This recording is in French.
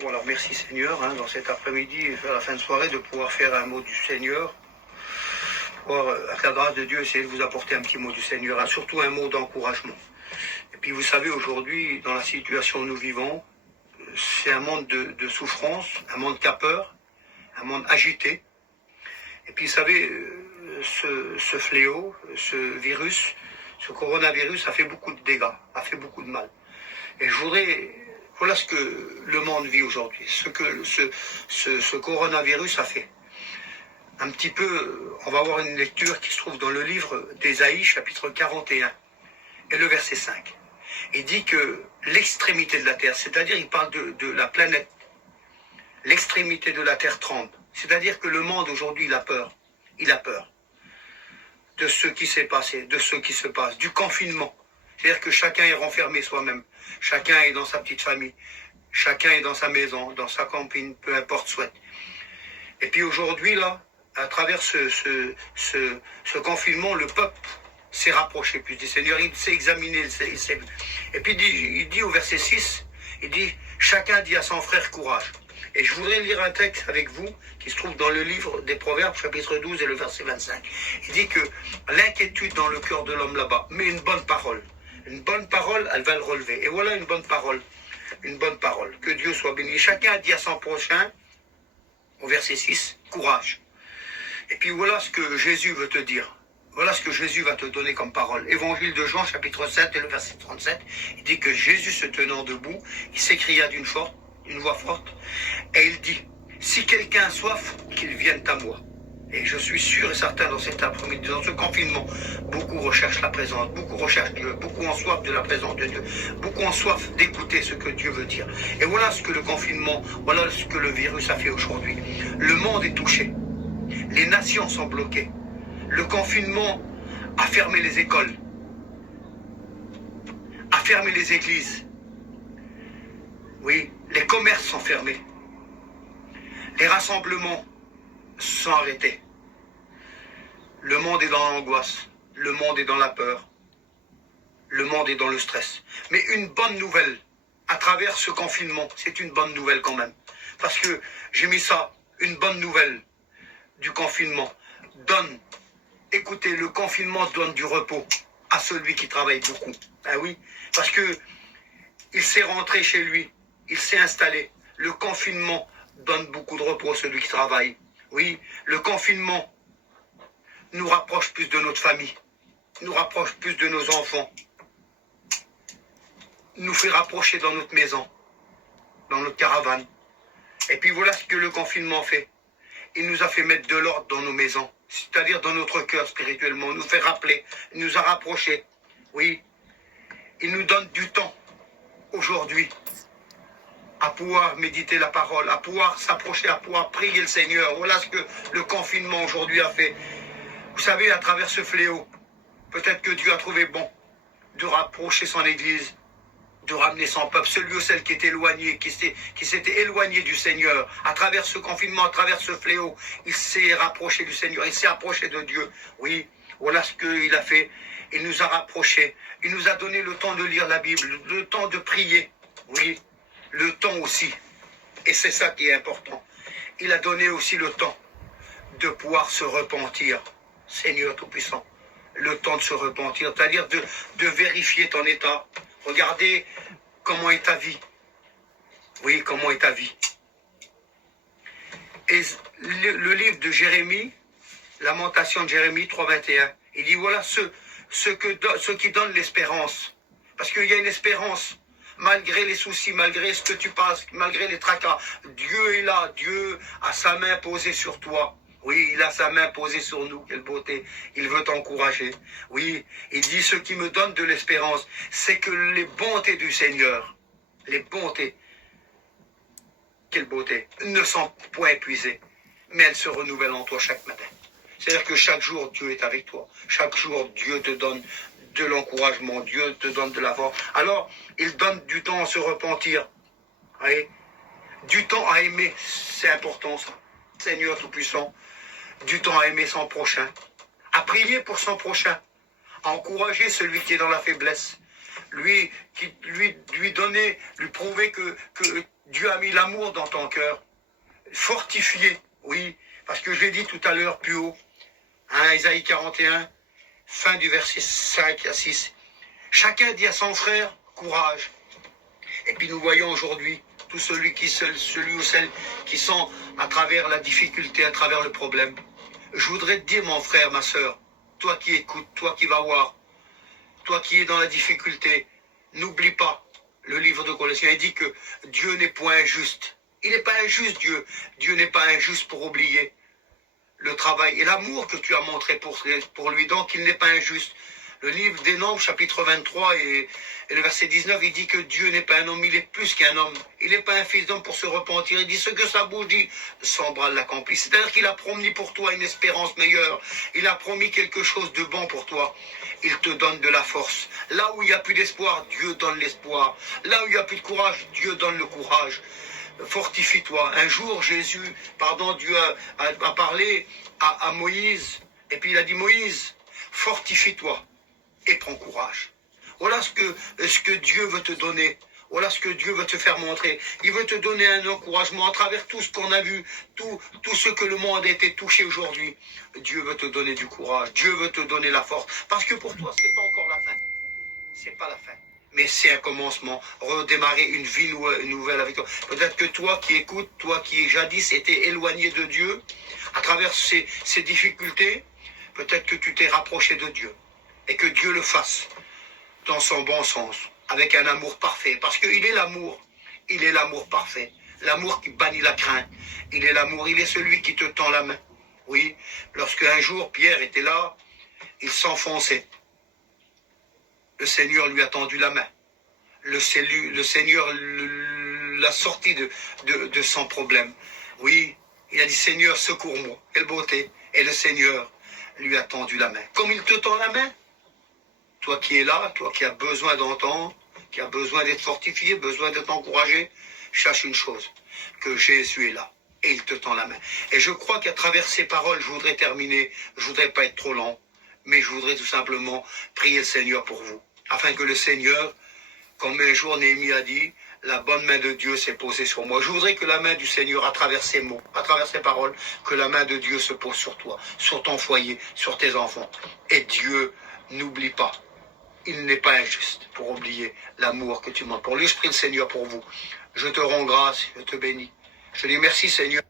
Bon, alors merci Seigneur, dans cet après-midi, à la fin de soirée, de pouvoir faire un mot du Seigneur. Pouvoir, avec la grâce de Dieu, essayer de vous apporter un petit mot du Seigneur, surtout un mot d'encouragement. Et puis vous savez, aujourd'hui, dans la situation où nous vivons, c'est un monde de souffrance, un monde qui a peur, un monde agité. Et puis vous savez, ce fléau, ce virus, ce coronavirus a fait beaucoup de dégâts, a fait beaucoup de mal. Et je voudrais... Voilà ce que le monde vit aujourd'hui, ce que ce coronavirus a fait. Un petit peu, on va avoir une lecture qui se trouve dans le livre d'Ésaïe, chapitre 41, et le verset 5. Il dit que l'extrémité de la terre, c'est-à-dire il parle de la planète, l'extrémité de la terre tremble. C'est-à-dire que le monde aujourd'hui, il a peur. Il a peur de ce qui s'est passé, de ce qui se passe, du confinement. C'est-à-dire que chacun est renfermé soi-même. Chacun est dans sa petite famille. Chacun est dans sa maison, dans sa campagne, peu importe souhaite. Et puis aujourd'hui, là, à travers ce confinement, le peuple s'est rapproché plus du Seigneur. Il s'est examiné. Et puis il dit au verset 6, il dit, chacun dit à son frère courage. Et je voudrais lire un texte avec vous qui se trouve dans le livre des Proverbes, chapitre 12 et le verset 25. Il dit que l'inquiétude dans le cœur de l'homme là-bas, mais une bonne parole. Une bonne parole, elle va le relever. Et voilà une bonne parole. Une bonne parole. Que Dieu soit béni. Chacun dit à son prochain, au verset 6, courage. Et puis voilà ce que Jésus veut te dire. Voilà ce que Jésus va te donner comme parole. Évangile de Jean, chapitre 7 et le verset 37. Il dit que Jésus se tenant debout, il s'écria d'une voix forte, et il dit, si quelqu'un a soif, qu'il vienne à moi. Et je suis sûr et certain dans cet après-midi, dans ce confinement, beaucoup recherchent la présence, beaucoup recherchent Dieu, beaucoup ont soif de la présence de Dieu, beaucoup ont soif d'écouter ce que Dieu veut dire. Et voilà ce que le confinement, voilà ce que le virus a fait aujourd'hui. Le monde est touché, les nations sont bloquées, le confinement a fermé les écoles, a fermé les églises, oui, les commerces sont fermés, les rassemblements sont arrêtés. Le monde est dans l'angoisse, le monde est dans la peur, le monde est dans le stress. Mais une bonne nouvelle, à travers ce confinement, c'est une bonne nouvelle quand même. Parce que j'ai mis ça, une bonne nouvelle du confinement. Écoutez, le confinement donne du repos à celui qui travaille beaucoup. Ah oui, parce que il s'est rentré chez lui, il s'est installé. Le confinement donne beaucoup de repos à celui qui travaille. Oui, le confinement nous rapproche plus de notre famille, nous rapproche plus de nos enfants, nous fait rapprocher dans notre maison, dans notre caravane. Et puis voilà ce que le confinement fait. Il nous a fait mettre de l'ordre dans nos maisons, c'est-à-dire dans notre cœur spirituellement, nous fait rappeler, il nous a rapprochés. Oui, il nous donne du temps aujourd'hui à pouvoir méditer la parole, à pouvoir s'approcher, à pouvoir prier le Seigneur. Voilà ce que le confinement aujourd'hui a fait. Vous savez, à travers ce fléau, peut-être que Dieu a trouvé bon de rapprocher son Église, de ramener son peuple, celui ou celle qui est éloigné, qui s'était éloigné du Seigneur. À travers ce confinement, à travers ce fléau, il s'est rapproché du Seigneur, il s'est approché de Dieu. Oui, voilà ce qu'il a fait. Il nous a rapprochés. Il nous a donné le temps de lire la Bible, le temps de prier. Oui, le temps aussi. Et c'est ça qui est important. Il a donné aussi le temps de pouvoir se repentir. Seigneur Tout-Puissant, le temps de se repentir, c'est-à-dire de vérifier ton état. Regardez comment est ta vie. Oui, comment est ta vie. Et le livre de Jérémie, Lamentation de Jérémie 3,21, il dit voilà ce qui donne l'espérance. Parce qu'il y a une espérance, malgré les soucis, malgré ce que tu passes, malgré les tracas. Dieu est là, Dieu a sa main posée sur toi. Oui, il a sa main posée sur nous, quelle beauté. Il veut t'encourager. Oui, il dit, ce qui me donne de l'espérance, c'est que les bontés du Seigneur, les bontés, quelle beauté, ne sont point épuisées, mais elles se renouvellent en toi chaque matin. C'est-à-dire que chaque jour, Dieu est avec toi. Chaque jour, Dieu te donne de l'encouragement, Dieu te donne de la force. Alors, il donne du temps à se repentir. Oui. Du temps à aimer, c'est important ça. Seigneur Tout-Puissant, du temps à aimer son prochain, à prier pour son prochain, à encourager celui qui est dans la faiblesse. lui donner, lui prouver que Dieu a mis l'amour dans ton cœur. Fortifier, oui, parce que je l'ai dit tout à l'heure plus haut, hein, Isaïe 41, fin du verset 5 à 6. Chacun dit à son frère, courage. Et puis nous voyons aujourd'hui tout celui ou celle qui sont à travers la difficulté, à travers le problème. Je voudrais te dire, mon frère, ma soeur, toi qui écoutes, toi qui vas voir, toi qui es dans la difficulté, n'oublie pas le livre de Colossiens. Il dit que Dieu n'est point injuste. Il n'est pas injuste, Dieu. Dieu n'est pas injuste pour oublier le travail et l'amour que tu as montré pour lui. Donc, il n'est pas injuste. Le livre des Nombres, chapitre 23 et le verset 19, il dit que Dieu n'est pas un homme, il est plus qu'un homme. Il n'est pas un fils d'homme pour se repentir. Il dit ce que sa bouche dit, son bras l'accomplit. C'est-à-dire qu'il a promis pour toi une espérance meilleure. Il a promis quelque chose de bon pour toi. Il te donne de la force. Là où il n'y a plus d'espoir, Dieu donne l'espoir. Là où il n'y a plus de courage, Dieu donne le courage. Fortifie-toi. Un jour, Dieu a parlé à Moïse. Et puis il a dit, Moïse, fortifie-toi et prends courage. Voilà ce que Dieu veut te donner. Voilà ce que Dieu veut te faire montrer. Il veut te donner un encouragement à travers tout ce qu'on a vu, tout ce que le monde a été touché aujourd'hui. Dieu veut te donner du courage. Dieu veut te donner la force. Parce que pour toi, c'est pas encore la fin. C'est pas la fin. Mais c'est un commencement. Redémarrer une vie nouvelle avec toi. Peut-être que toi qui écoutes, toi qui jadis étais éloigné de Dieu, à travers ces difficultés, peut-être que tu t'es rapproché de Dieu. Et que Dieu le fasse dans son bon sens, avec un amour parfait. Parce qu'il est l'amour. Il est l'amour parfait. L'amour qui bannit la crainte. Il est l'amour. Il est celui qui te tend la main. Oui, lorsque un jour Pierre était là, il s'enfonçait. Le Seigneur lui a tendu la main. Le Seigneur l'a sorti de son problème. Oui, il a dit, Seigneur, secours-moi. Quelle beauté. Et le Seigneur lui a tendu la main. Comme il te tend la main, toi qui es là, toi qui as besoin d'entendre, qui as besoin d'être fortifié, besoin d'être encouragé, sache une chose, que Jésus est là et il te tend la main. Et je crois qu'à travers ces paroles, je voudrais terminer, je voudrais pas être trop long, mais je voudrais tout simplement prier le Seigneur pour vous, afin que le Seigneur, comme un jour Néhémie a dit, la bonne main de Dieu s'est posée sur moi. Je voudrais que la main du Seigneur, à travers ces mots, à travers ces paroles, que la main de Dieu se pose sur toi, sur ton foyer, sur tes enfants. Et Dieu, n'oublie pas, il n'est pas injuste pour oublier l'amour que tu montres pour lui. Je prie le Seigneur pour vous. Je te rends grâce, je te bénis. Je dis merci Seigneur.